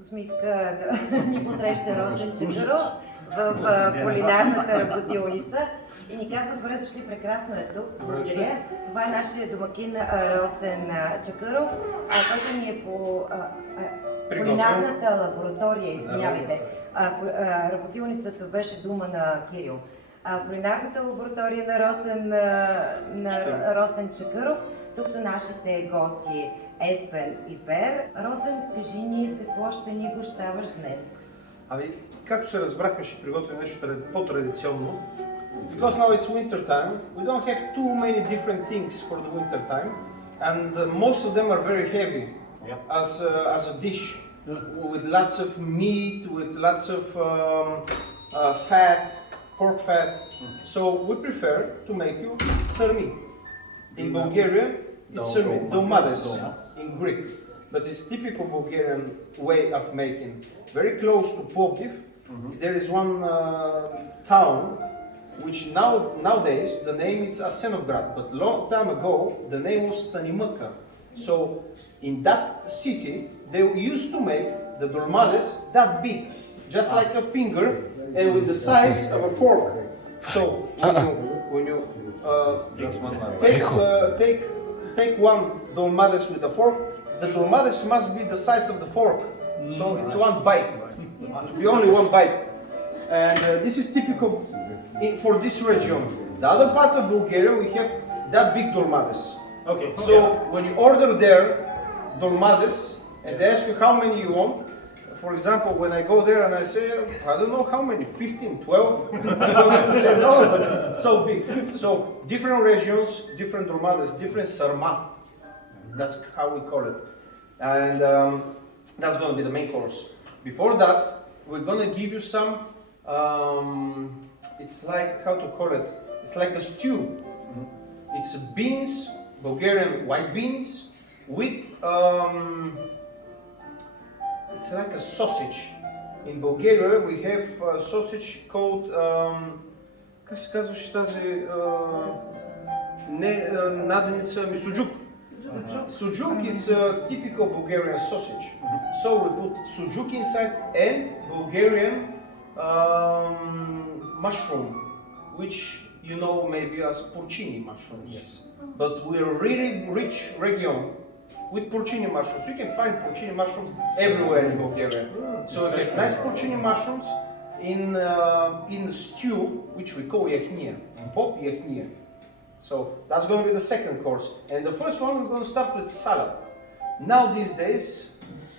с усмивка да ни посреща Росен Чакъров в кулинарната работилница и ни казва: добре дошли, прекрасно е тук, благодаря. Това е нашия домакин Росен Чакъров, който ни е по кулинарната лаборатория, извинявайте. Работилницата беше дума на Кирил. Кулинарната лаборатория на Росен Чакъров. Тук са нашите гости Еспен и Пер. Росен, кажи ни с какво ще ни гощаваш днес? Ами, както се разбрахме, ще приготвим нещо по-традиционно. Because now it's winter time, we don't have too many different things for the winter time, and most of them are very heavy as a dish, with lots of meat, with lots of fat, pork fat. So we prefer to make you sarmi. In Bulgaria, it's sarmi, dolmades in Greek, but it's typical Bulgarian way of making. Very close to Plovdiv, there is one town which nowadays the name is Asenovgrad, but long time ago the name was Stanimaka. So in that city they used to make the dolmades that big, just like a finger and with the size of a fork. So when you take one dolmades with a fork, the dolmades must be the size of the fork. So it's one bite, to be only one bite. And this is typical for this region. The other part of Bulgaria, we have that big dolmades. Okay. So when you order their dolmades and they ask you how many you want, for example, when I go there and I say, I don't know how many, 15, 12? They say, no, but it's so big. So different regions, different dolmades, different sarma. That's how we call it. And that's going to be the main course. Before that, we're going to give you some, it's like, how to call it? It's like a stew. It's beans, Bulgarian white beans, with, it's like a sausage. In Bulgaria, we have a sausage called, как се казваше тази, наденица, суджук. Sujuk is a typical Bulgarian sausage. So we put sujuk inside and Bulgarian mushroom, which you know maybe as porcini mushrooms. Yes. But we're really rich region with porcini mushrooms. You can find porcini mushrooms everywhere in Bulgaria. So we have nice porcini mushrooms in stew, which we call yahnia, bob yahnia. So that's going to be the second course. And the first one, we're going to start with salad. Now these days,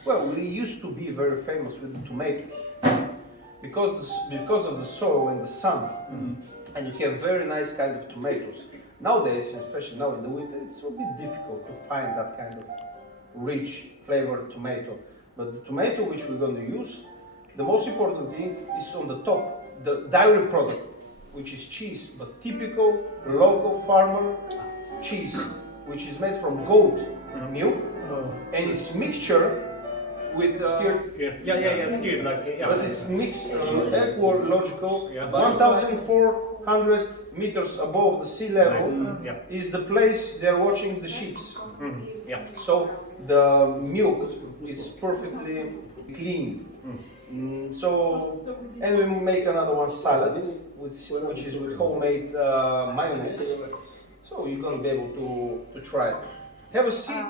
well, we used to be very famous with the tomatoes because of the soil and the sun. And you have very nice kind of tomatoes. Nowadays, especially now in the winter, it's a bit difficult to find that kind of rich flavored tomato. But the tomato which we're going to use, the most important thing is on the top, the dairy product, which is cheese, but typical local farmer cheese, which is made from goat milk, and it's mixture with Skyr. Skyr. but it's mixed ecological. 1,400 meters above the sea level is the place they're watching the sheep. So the milk is perfectly clean. So, and we make another one salad, which is with homemade mayonnaise. So you're going to be able to try it. Have a seat.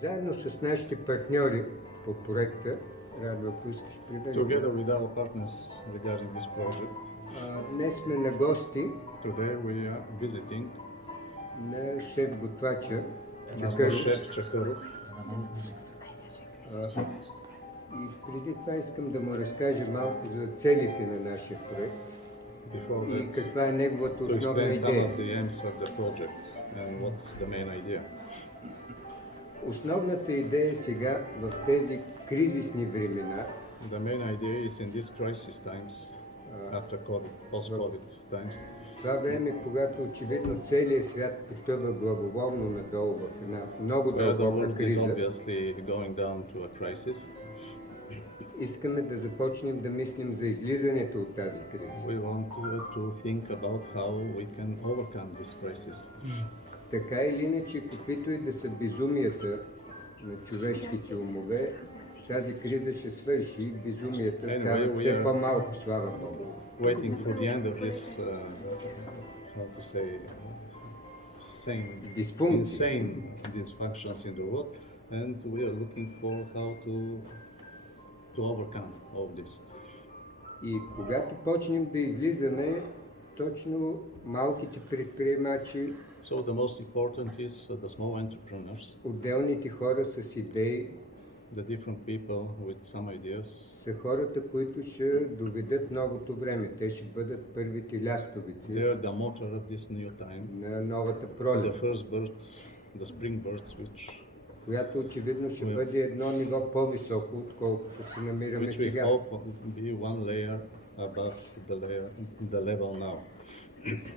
Заедно с нашите партньори по проекта, Радо, ако искаш Together with our partners regarding this project, днес сме на гости today we are visiting на шеф-готвача Chef Чакъров. И преди това искам да му разкажа малко за целите на нашия проект и каква е неговата основна идея. Основната идея сега в тези кризисни времена, The main idea is in this crisis times, after COVID, post-COVID times. Това време, когато очевидно целият свят потъва главоломно надолу в една много дълбока криза, искаме да започнем да мислим за излизането от тази криза. We want to think about how we can overcome this crisis. Така или иначе, каквито и да са безумията на човешките умове, Тази криза ще свърши и безумията Anyway, стават we все are- по-малко, слава Богу. Waiting for the end of this, how to say, insane dysfunctions in the world, and we are looking for how to overcome all this. И когато почнем да излизаме, точно малките предприемачи, So the most important is the small entrepreneurs, отделните хора с идеи, the different people with some ideas. са хората, които ще доведат новото време. Те ще бъдат първите лястовици They are the motor at this new time, на новата the пролет, first birds, the spring birds, която очевидно ще бъде едно ниво по-високо, отколкото се намираме which will сега. all be one layer above the level now.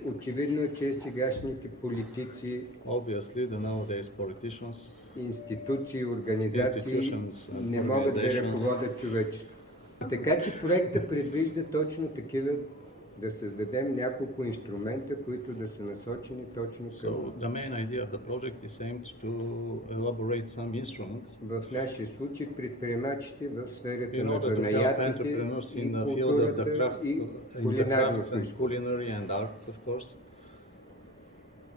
Очевидно е, че сегашните политици, Obviously, the nowadays politicians, институции, организации Institutions and не могат да organizations. ръководят човечеството. Така че проектът предвижда точно такива, да създадем няколко инструмента, които да са насочени точно so към. the main idea of the project is aimed to elaborate some instruments В нашия случай предприемачите в сферата in на order to help занаятите entrepreneurs и in the field of the културата crafts, и in the crafts кулинарното and изкуство. culinary and arts, of course.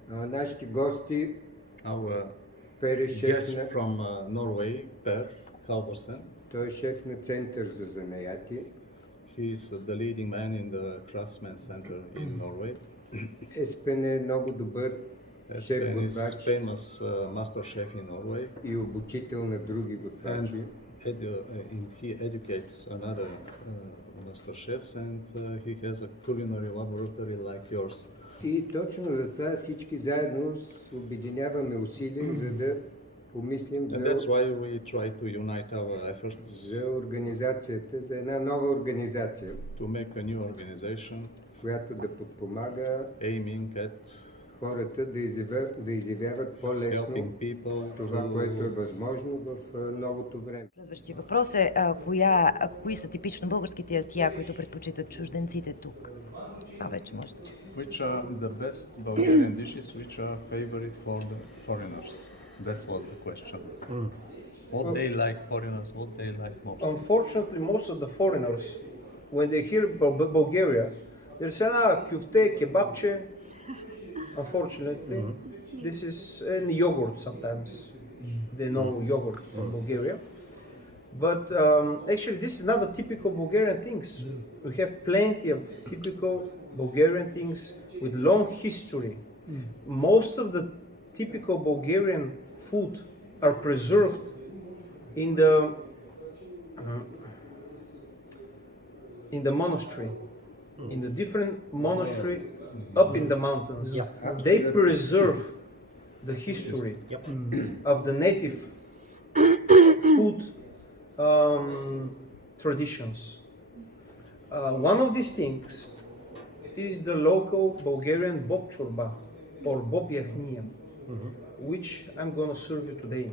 Нашите гости, Our Пер Еспен, guest from Norway, Per Halvorsen, той е шеф на Център за занаяти. he is the leading man in the Craftsman Center in Norway. Еспен е много добър Espen is шеф-готвач famous master chef in Norway, и обучител на други and готвачи. he educates another master chefs, and he has a culinary laboratory like yours. И точно за това всички заедно обединяваме усилия, за да помислим And that's за, why we try to unite our efforts за организацията, за една нова организация, to make a new organization която да подпомага aiming at хората да изявяват по-лесно helping people това, което е to възможно в новото време. Следващия въпрос е кои са типично българските ястия, които предпочитат чужденците тук? Това вече може да... which are the best Bulgarian dishes which are favorite for the foreigners. That was the question. What they like foreigners, what they like most. Unfortunately, most of the foreigners, when they hear Bulgaria, they say, küfte, kebabche. Unfortunately, this is and yogurt sometimes. They know yogurt from Bulgaria. But actually, this is not the typical Bulgarian things. We have plenty of typical Bulgarian things with long history. Most of the typical Bulgarian food are preserved in the monastery, in the different monastery up in the mountains. They preserve the history of the native food traditions. One of these things is the local Bulgarian bob chorba or bob yachnia, which I'm going to serve you today.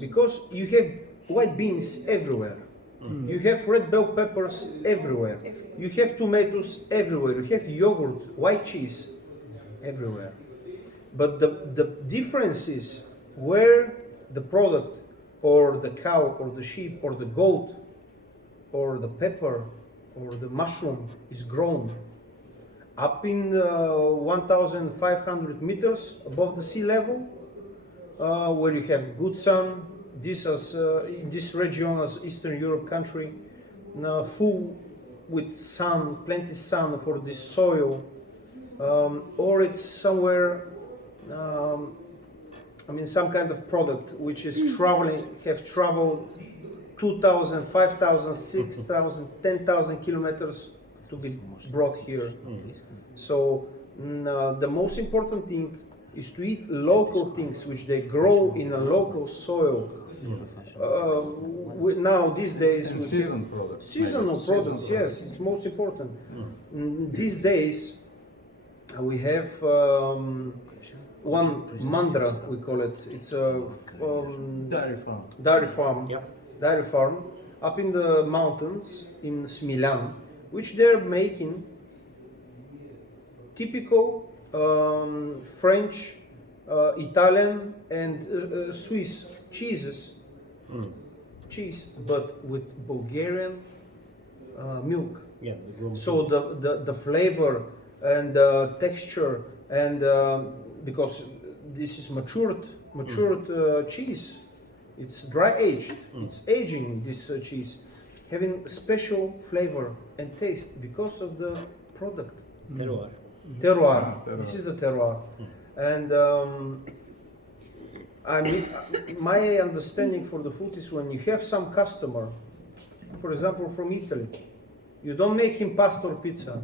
Because you have white beans everywhere. You have red bell peppers everywhere. You have tomatoes everywhere. You have yogurt, white cheese everywhere. But the difference is where the product or the cow or the sheep or the goat or the pepper or the mushroom is grown. Up in 1,500 meters above the sea level, where you have good sun, in this region as Eastern Europe country, full with sun, plenty sun for this soil, or it's somewhere, some kind of product which is have traveled 2,000, 5,000, 6,000, 10,000 kilometers to be brought here. So the most important thing is to eat local things which they grow in a local soil. Now these days we Seasonal products. seasonal maybe. products, Seasonal yes, it's most important. These days we have one mandra, we call it. It's a dairy farm up in the mountains in Smilan, which they're making typical French, Italian and Swiss cheeses cheese, but with Bulgarian milk. Yeah, the raw So the flavor and the texture and because this is matured cheese, it's dry aged. It's aging this cheese, having special flavor and taste because of the product. terroir. Terroir. Terroir. This is the terroir. And I mean, my understanding for the food is when you have some customer, for example from Italy, you don't make him pasta or pizza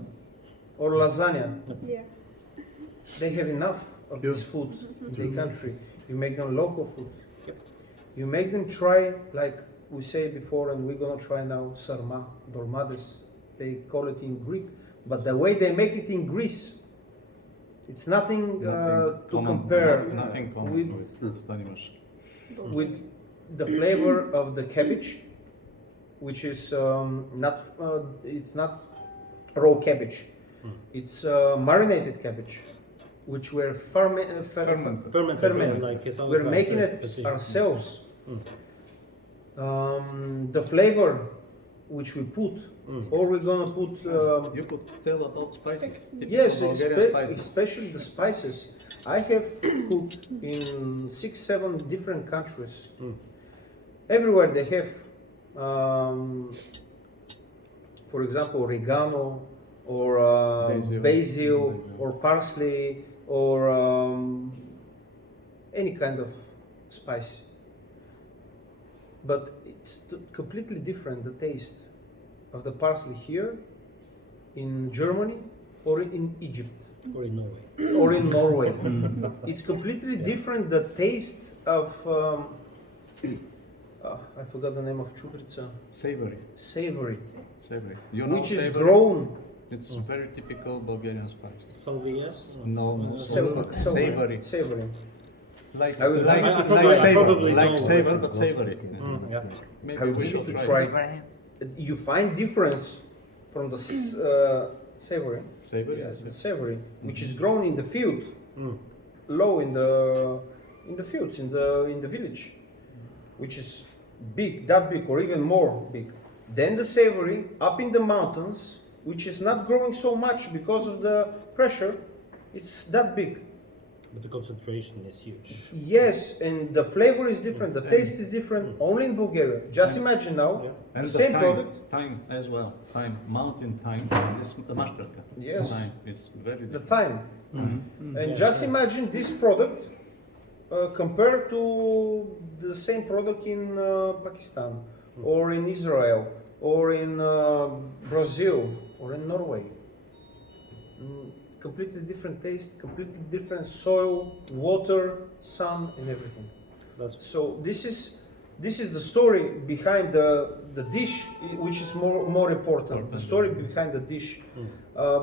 or lasagna. Yeah. They have enough of this food in their country. You make them local food. You make them try, like we say before, and we're gonna try now, sarma, dolmades. They call it in Greek, but the way they make it in Greece, it's nothing to compare Nothing common with Stanimash. with the flavor of the cabbage, which is it's not raw cabbage. It's marinated cabbage, which were fermented. Fermented, like We're making it ourselves. The flavor which we put, or we're gonna put. You could tell about spices. Yes, typical Bulgarian spices. especially the spices. I have cooked in 6-7 different countries. Everywhere they have, for example, oregano or basil or parsley or any kind of spice. But it's completely different, the taste of the parsley here in Germany or in Egypt Or in Norway. or in Norway. It's completely different, the taste of I forgot the name of chubrica. Savory. Savory, You know which is savory? grown. It's very typical Bulgarian spice. Salvia. No, Savory. Like I will- like I like probably- savor, probably like know savor, what but it- savory. Yeah. Maybe I will we give should you to try. try. You find difference from the savory. Savory, Yes, yes. it's savory, which is grown in the field, low in the fields, in the village, which is big, that big, or even more big. Then the savory up in the mountains, which is not growing so much because of the pressure. It's that big. But the concentration is huge. Yes, and the flavor is different. The taste is different. Only in Bulgaria. Just imagine now And the the same time, product. time as well. Time, mountain time. This the mashtarka. Yes. Time is very The different. thyme. And just imagine this product compared to the same product in Pakistan, or in Israel, or in Brazil, or in Norway. Completely different taste, completely different soil, water, sun, and everything. So this is the story behind the dish, which is more important. The story behind the dish,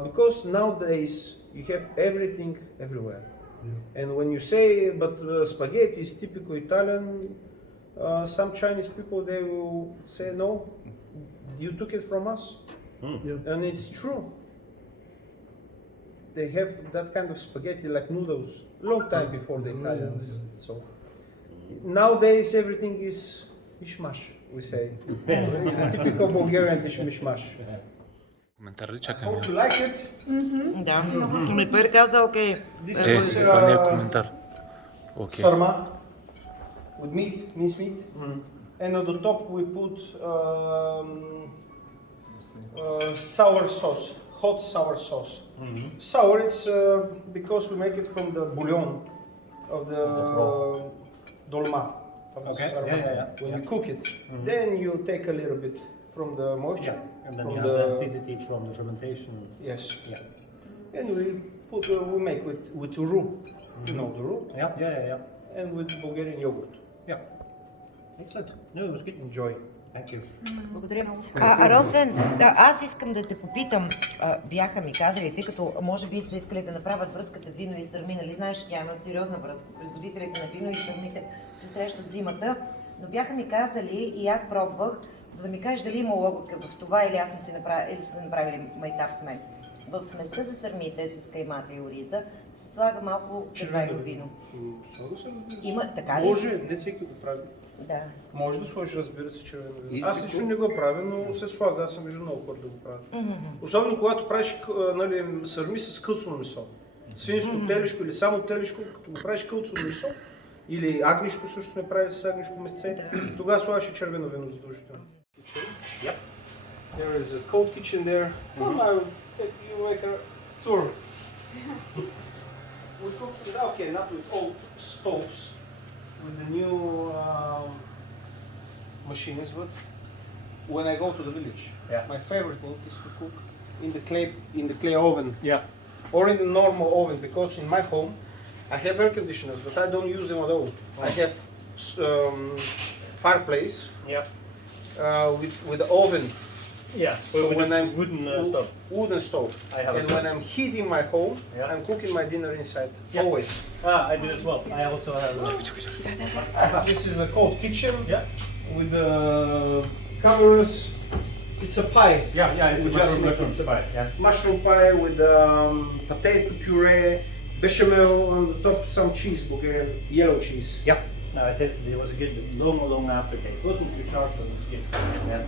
because nowadays you have everything everywhere. And when you say, but spaghetti is typical Italian, some Chinese people, they will say, no, you took it from us. And it's true. They have that kind of spaghetti like noodles long time before the Italians. So nowadays everything is mishmash, we say. It's typical Bulgarian dish mishmash. Коментар ли чакаме? Hope you like it. Да. Ми Пер каза, окей. This Е, is това не е коментар. Окей. sarma with meat, minced meat. And on the top we put sour sauce, hot sour sauce. Sour, it's because we make it from the bouillon of the dolma. Of the Okay, sarma. yeah. When you cook it, then you take a little bit from the moisture. And then from you have the acidity from the fermentation. Yes. Yeah. And we make with roux. You know the roux. Yeah. And with Bulgarian yogurt. Yeah. Excellent. No, it was good. Enjoy. Thank you. Благодаря. Росен, аз искам да те попитам, бяха ми казали, тъй като може би са искали да направят връзката вино и сърми, нали знаеш, че тя има сериозна връзка. Производителите на вино и сърмите се срещат зимата, но бяха ми казали и аз пробвах, да ми кажеш дали има логика в това или аз съм си направили, или са направили майтап с мен. В сместа за сърмите с каймата и ориза се слага малко червено вино. Има, така ли? Може, не всеки го прави. Да. Може да сложиш, разбира се, червено вино. Аз лично не го правя, но се слага, аз съм виждал много хора да го правят. Особено когато правиш нали, сърми с кълцено месо. Свинско телешко или само телешко, като го правиш кълцено месо, или агнишко също сме правили с агнишко месце, тогава слагаш и червено вино задължително. Yep. There is a cold kitchen there. Come, I will take you make a tour. We cook it, okay, not with old stoves, with the new machines, but when I go to the village, my favorite thing is to cook in the clay oven. Yeah. Or in the normal oven, because in my home I have air conditioners, but I don't use them at all. I have fireplace with the oven. Yeah. So when I'm wooden stove. wooden stove, I have and a when I'm heating my home, Yeah. I'm cooking my dinner inside. Yeah. Always. I do as well. I also have. This is a cold kitchen Yeah. with cameras. It's a pie. Yeah. It's We a just make mushroom it. pie. Yeah. Mushroom pie with potato puree, bechamel on the top, some cheese, Bulgarian yellow cheese. Yep. No, I tasted it. It was a good, long aftertaste. It wasn't too sharp, but it was good. Yeah.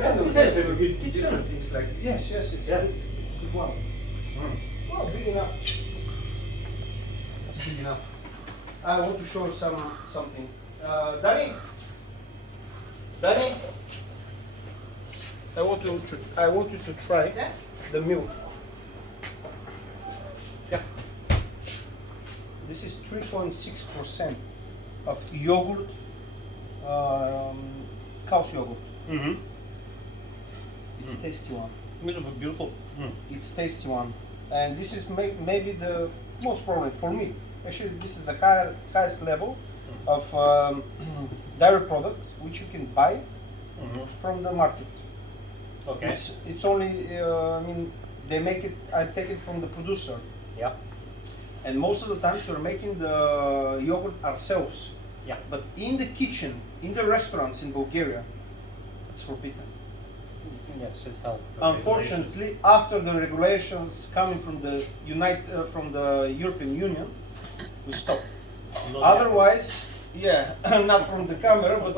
Yeah, there Yeah, they were good kitchen. different things like yes, it's Yeah. it's a good one. Oh, big enough. It's big enough. I want to show you something. Danny, I want you to try the milk. Yeah. This is 3.6% of yogurt, cow's yogurt. Mm-hmm. It's tasty one. It was beautiful. It's tasty one, and this is maybe the most problem for me. Actually, this is the highest level of dairy product which you can buy from the market. Okay. It's only I mean they make it. I take it from the producer, Yeah. and most of the times we're making the yogurt ourselves. Yeah. But in the kitchen, in the restaurants in Bulgaria, it's forbidden. Yes, it's health. Unfortunately, after the regulations coming from the European Union, we stop. Otherwise, not from the camera, but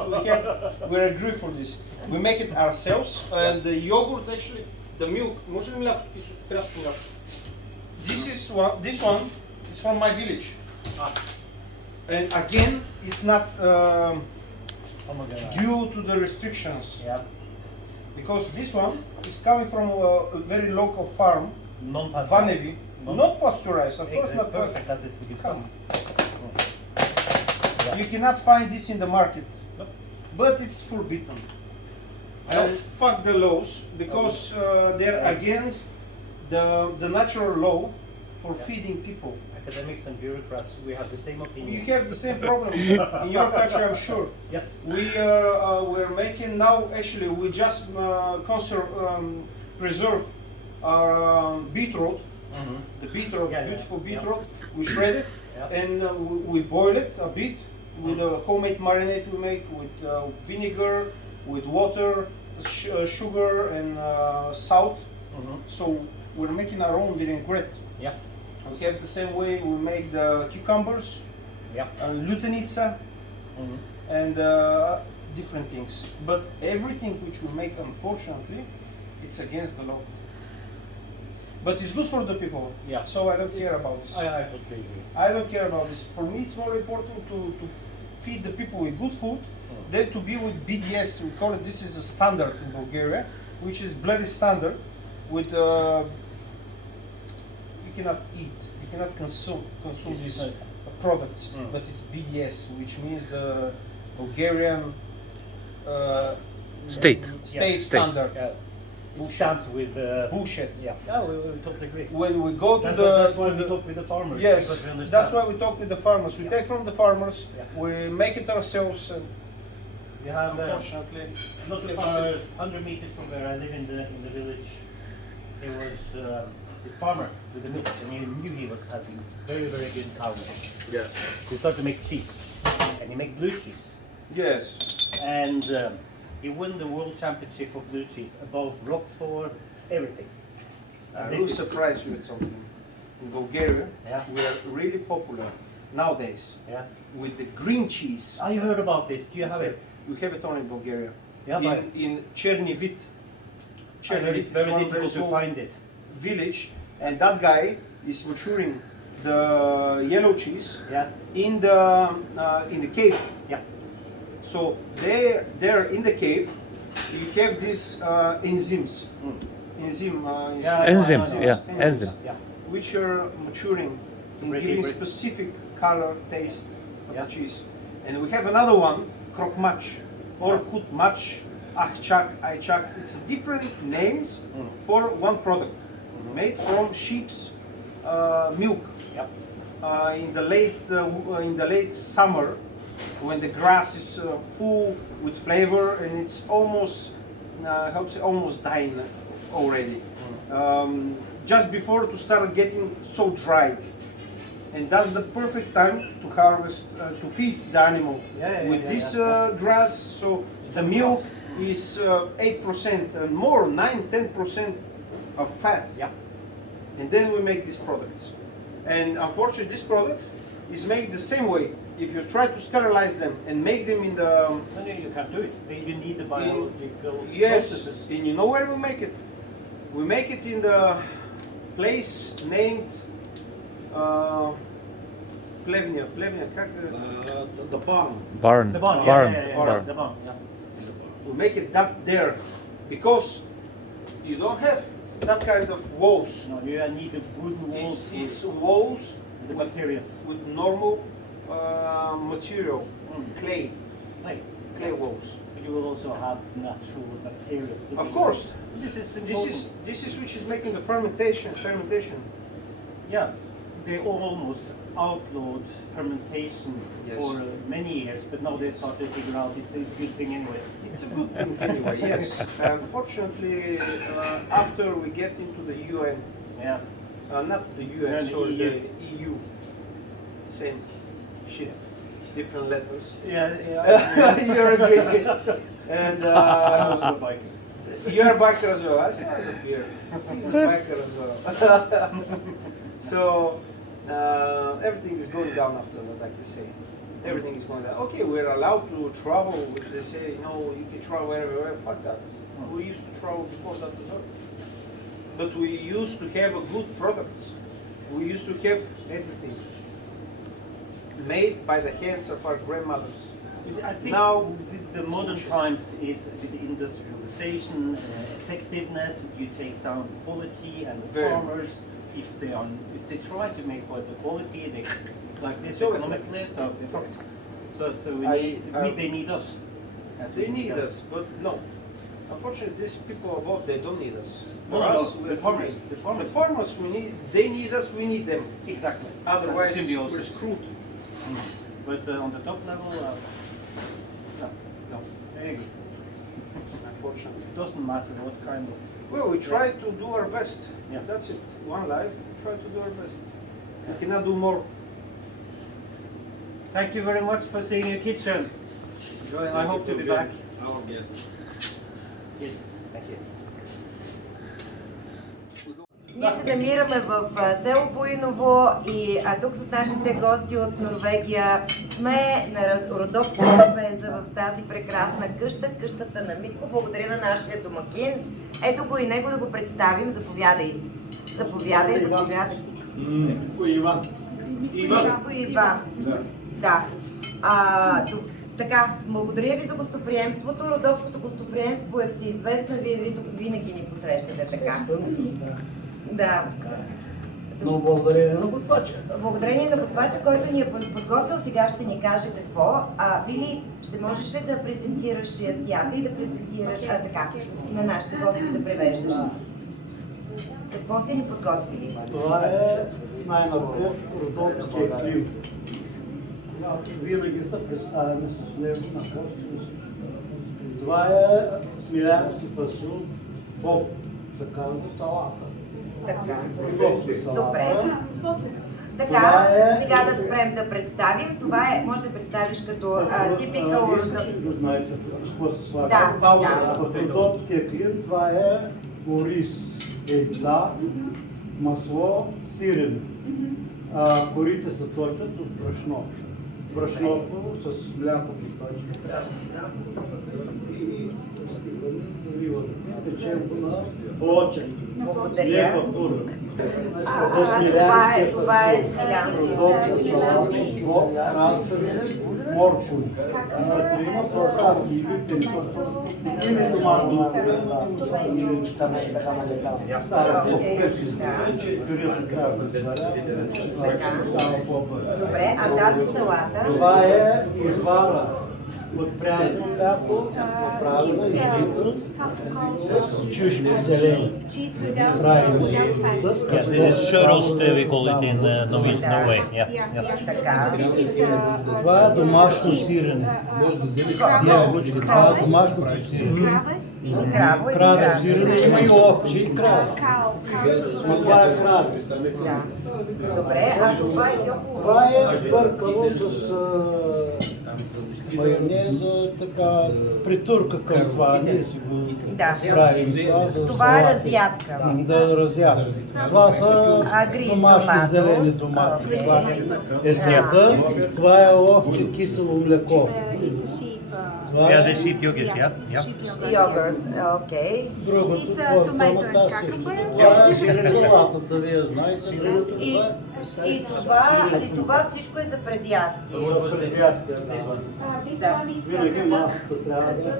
we agree for this. We make it ourselves, and the yogurt actually, the milk. This one is from my village, and again, it's not due to the restrictions. Yeah. Because this one is coming from a very local farm, Non-pasteurized. Vanevi, not pasteurized, of course not Perfect. That is the good Come. stuff. You cannot find this in the market, Nope. but it's forbidden. And fuck the laws, because they're against the natural law for feeding people. Academics and bureaucrats, we have the same opinion. You have the same problem in your country, I'm sure. Yes. We're making now. Actually, we just preserve our beetroot. The beetroot, Yeah, beautiful yeah. beetroot. We shred it and we boil it a bit with a homemade marinade we make with vinegar, with water, sugar, and salt. So we're making our own vinaigrette. Yeah. We have the same way we make the cucumbers, lutenica, and different things. But everything which we make, unfortunately, it's against the law. But it's good for the people. Yeah. So I don't care about this. I totally agree. I don't care about this. For me, it's more important to feed the people with good food than to be with BDS. We call it. This is a standard in Bulgaria, which is bloody standard. With you cannot eat, you cannot consume these products. But it's BDS, which means the Bulgarian State. standard. Yeah. It's stamped with Bullshit. Yeah. We totally agree. When we go to That's why we talk with the farmers. Yes, because we understand. that's why we talk with the farmers. We take from the farmers, we make it ourselves, and We have unfortunately, not too far, 100 meters from where I live in the village. There was this farmer with the milk, and he knew he was having very good cow milk. Yeah. He started to make cheese, and he made blue cheese. yes. And he won the world championship of blue cheese above Roquefort, everything. I will surprise you with something. In Bulgaria, Yeah. we are really popular nowadays Yeah. with the green cheese. I heard about this. Do you have it? We have it only in Bulgaria. Yeah, but In Chernivit. I heard it's very one difficult to small find it. village, and that guy is maturing the yellow cheese Yeah. in the cave. Yeah. So there in the cave, you have these enzymes. Enzymes, yeah, enzyme. Yeah. Which are maturing and Break it, giving break. specific color, taste of Yeah. the cheese. And we have another one, krokmach or kutmach, ahchak, aichak. It's different names for one product made from sheep's milk. Yep. In the late summer, when the grass is full with flavor and it's almost almost dying already. Just before to start getting so dry, and that's the perfect time to harvest to feed the animal with this grass. So the milk is 8% and more, 9-10% of fat. Yeah. And then we make these products. And unfortunately, this product is made the same way. If you try to sterilize them and make them in the No, you can't do it. You need the biological yes, processes. and you know where we make it? We make it in the place named Plevnia. The barn. Barn. The barn. Barn. Yeah, Barn. The barn. Yeah. We make it that there because you don't have that kind of walls. No, you need the wooden walls. It's walls The bacteria. with normal material, clay Like, walls. you will also have natural bacteria. Of course, This is this is which is making the fermentation. Yeah, they almost outlawed fermentation Yes. for many years, but now they start to figure out it's a good thing anyway. It's a good thing anyway. Yes. Unfortunately, after we get into the UN, Yeah. not the UN, And sorry, EU. the EU. Same shit, different letters. Yeah, You're a Greek. And I'm also a biker. you're a biker as well. I saw the beard. He's a biker as well. So everything is going down after that, like they say. Everything is going down. Okay, we're allowed to travel, which they say, you know, you can travel wherever. Fuck that. We used to travel before that as well. But we used to have a good products. We used to have everything made by the hands of our grandmothers. I think Now, the modern times is with the industrialization, effectiveness. You take down the quality, and the Very farmers, if they try to make the quality, they like this It's always economically, like so they fuck it. So they need us. As They we need them. us, but no. Unfortunately, these people above, they don't need us. For No, us, no, we're the farmers. free. The farmers. The farmers, they need us, we need them. Exactly. Otherwise, Symbiosis. we're screwed. But on the top level, no, I agree. Unfortunately. It doesn't matter what kind of. Well, we try to do our best. Yeah. That's it. One life, try to do our best. We cannot do more. Thank you very much for seeing your kitchen. I hope to be back. Our guest. Yes. Thank you. Ние се намираме в село Буиново и тук с нашите гости от Норвегия сме на родопска трапеза в тази прекрасна къща, къщата на Митко. Благодаря на нашия домакин. Ето го и него да го представим. Заповядай. Заповядай. Иван. Митко Иван. Да. Така, благодаря ви за гостоприемството. Родопското гостоприемство е всеизвестно и вие тук винаги ни посрещате така. Да. Но благодарение на готвача. Благодарение на готвача, който ни е подготвил, сега ще ни каже какво. Вили, ще можеш ли да презентираш ястията и да презентираш така, на нашите гости да превеждаш? Какво сте ни подготвили? Това е най-напред родопския клим. Винаги се представяме с него на гости. Това е смилянски пасул, боб, така на салата. Така. Родопска салата. Добре. Така, сега да спрем да представим. Това е, може да представиш като типикал родопски. Знаете какво се слага. Да. В родопския клим това е ориз, яйца, масло, сирене. Корите се точат от брашно. Брашното с мляко ги точат. И печем го на плоча. Благодаря. Не в фурна. Това е смилянски салат. Морчун. Трима просадки и лютени. Името малко на Добре, а тази салата? Това е извара от прясно мляко, направена и литър с чушки зелени. Yeah, this is churros, we call it in Norway. Yeah, yes. Така. Това е домашно сирене. Това е домашното сирене. Краво или Краве сирене, има и овче и крава. Но това е краве. Да. Добре, а това е йоко? Това е бъркано с майонеза, така, притурка към това. Ние си го правим. Това е разядка. Да, разядка. Това са домашни зелени домати. Това е есета. Това е овче кисело млеко. Yeah, the sheep yogurt, yeah. Йогурт, окей. Другото, това също. Това е сиренцалатата, вие знаете, сиренето това е. И това всичко е за предястие. За предястие, да. Винаги масата трябва да е.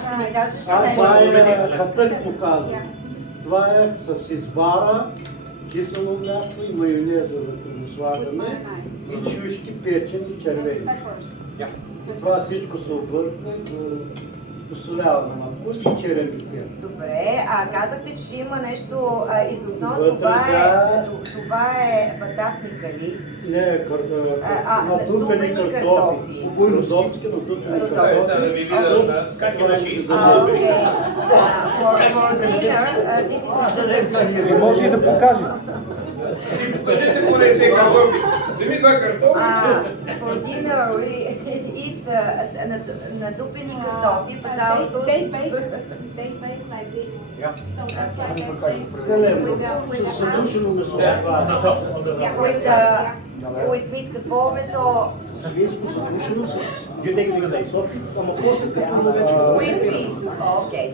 Ще ни кажеш Това нещо? е катък, му казвам. Това е с извара, кисело мляко и майонеза вътре го слагаме и чушки печени червени. Това всичко се обърква и посоляваме на вкус и черен пипер. Добре, казахте, че ще има нещо изотно. Вътре Това е бататни кали. Не, натупени картофи. Родопски натупени картофи. Сега да ви видя как имаше For може и да покажем. Покажете му тези картофи. Вземи той картофи. For dinner we eat надупени картофи, поталото. They bake like this. So that's why they С съдушено месо. With meat, какво месо? Свинско задушено с ама после като вече With meat. Окей.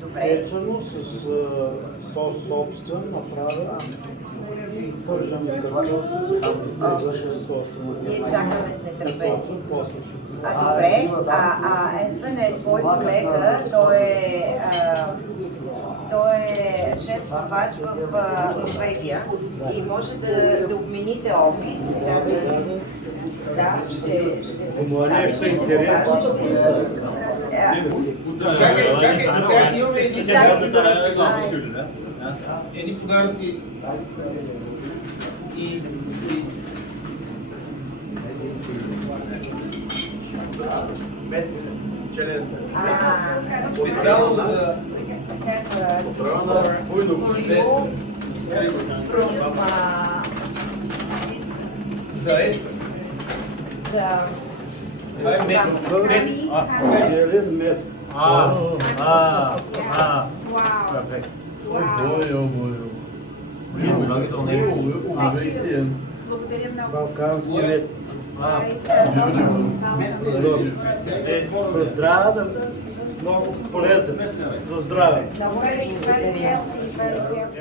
Добре. печено с сос собствен, направен и пържен картофи, да беше собствено. Ние чакаме с нетърпение. Добре, Еспен е твой колега, той е шеф-повач в Норвегия и може да обмените опит. Да, ще Младеж се интересува. Чакай, сега имаме едни подаръци и специално за за Еспен. Това е мед. Зелен мед. Perfect. Благодаря много. Балкански мед. За здраве, много полезен. За здраве. Very healthy, very healthy.